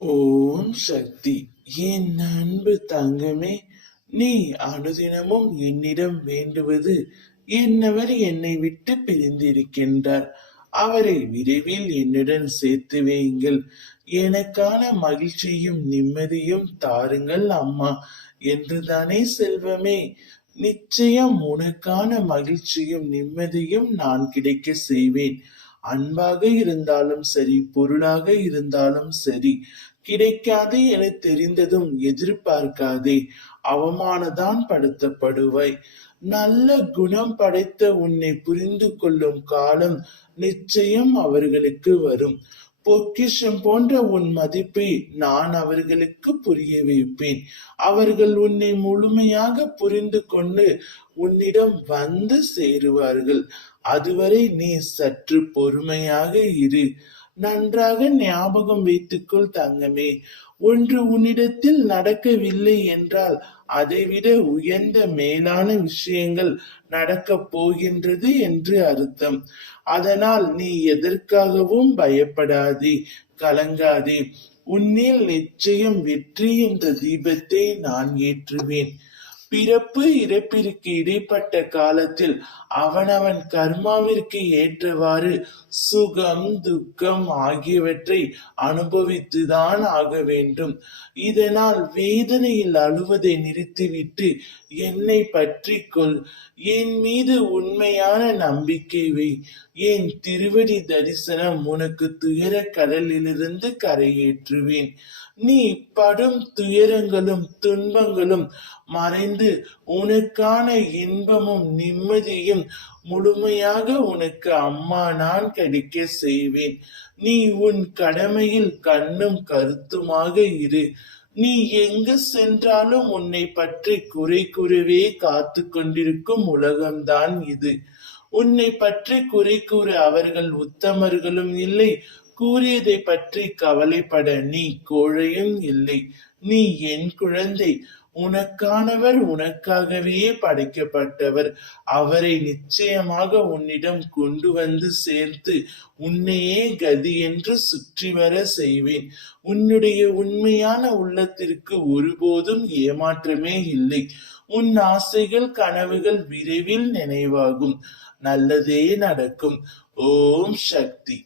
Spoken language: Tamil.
ஓம் சக்தி. என் அன்பு தங்கமே, நீ அனுதினமும் என்னிடம் வேண்டுவது, என்னவர் என்னை விட்டு பிரிந்திருக்கின்றார், அவரை விரைவில் என்னுடன் சேர்த்து வையுங்கள், எனக்கான மகிழ்ச்சியும் நிம்மதியும் தாருங்கள் அம்மா என்றுதானே செல்வமே. நிச்சயம் உனக்கான மகிழ்ச்சியும் நிம்மதியும் நான் கிடைக்க செய்வேன். அன்பாக இருந்தாலும் சரி, பொருளாக இருந்தாலும் சரி, கிடைக்காது என தெரிந்ததும் எதிர்பார்க்காதே. அவமானதான் படுத்தப்படுவாய். நல்ல குணம் படைத்த உன்னை புரிந்து கொள்ளும் காலம் நிச்சயம் அவர்களுக்கு வரும். பொக்கிஷம் போன்ற உன் மதிப்பை நான் அவர்களுக்கு புரிய வைப்பேன். அவர்கள் உன்னை முழுமையாக புரிந்து கொண்டு உன்னிடம் வந்து சேருவார்கள். அதுவரை நீ சற்று பொறுமையாக இரு. நன்றாக ஞாபகம் வைத்துக்கொள் தங்கமே. ஒன்று உன்னிடத்தில் நடக்கவில்லை என்றால் அதைவிட உயர்ந்த மேலான விஷயங்கள் நடக்கப் போகின்றது என்று அர்த்தம். அதனால் நீ எதற்காகவும் பயப்படாதே, கலங்காதே. உன்னில் நிச்சயம் வெற்றி என்ற தீபத்தை நான் ஏற்றுவேன். பிறப்பு இறப்பிற்கு இடைப்பட்ட காலத்தில் அவனவன் கர்மாவிற்கு ஏற்றவாறு சுகம் துக்கம் ஆகியவற்றை அனுபவித்துதான் ஆக வேண்டும். இதனால் வேதனையில் அழுவதை நிறுத்திவிட்டு என்னை பற்றி கொள். என் மீது உண்மையான நம்பிக்கை வை. என் திருவடி தரிசனம் உனக்கு துயர கடலிலிருந்து கரையேற்றுவேன். நீ படும் துயரங்களும் துன்பங்களும் மறைந்து உனக்கான இன்பமும் நிம்மதியும் முழுமையாக உனக்கு அம்மா நான் கிடைக்க செய்வேன். நீ உன் கடமையில் கண்ணும் கருத்துமாக இரு. நீ எங்கு சென்றாலும் உன்னை பற்றி குறை கூறவே காத்து கொண்டிருக்கும் உலகம்தான் இது. உன்னை பற்றி குறை கூற அவர்கள் உத்தமர்களும் இல்லை, கூறியதை பற்றி கவலைப்பட நீ கோழையும் இல்லை. நீ என் குழந்தை. உனக்கானவர், உனக்காகவே படைக்கப்பட்டவர். அவரை நிச்சயமாக உன்னிடம் கொண்டு வந்து சேர்த்து உன்னையே கதி என்று சுற்றி வர செய்வேன். உன்னுடைய உண்மையான உள்ளத்திற்கு ஒருபோதும் ஏமாற்றமே இல்லை. உன் ஆசைகள் கனவுகள் விரைவில் நினைவாகும். நல்லதே நடக்கும். ஓம் சக்தி.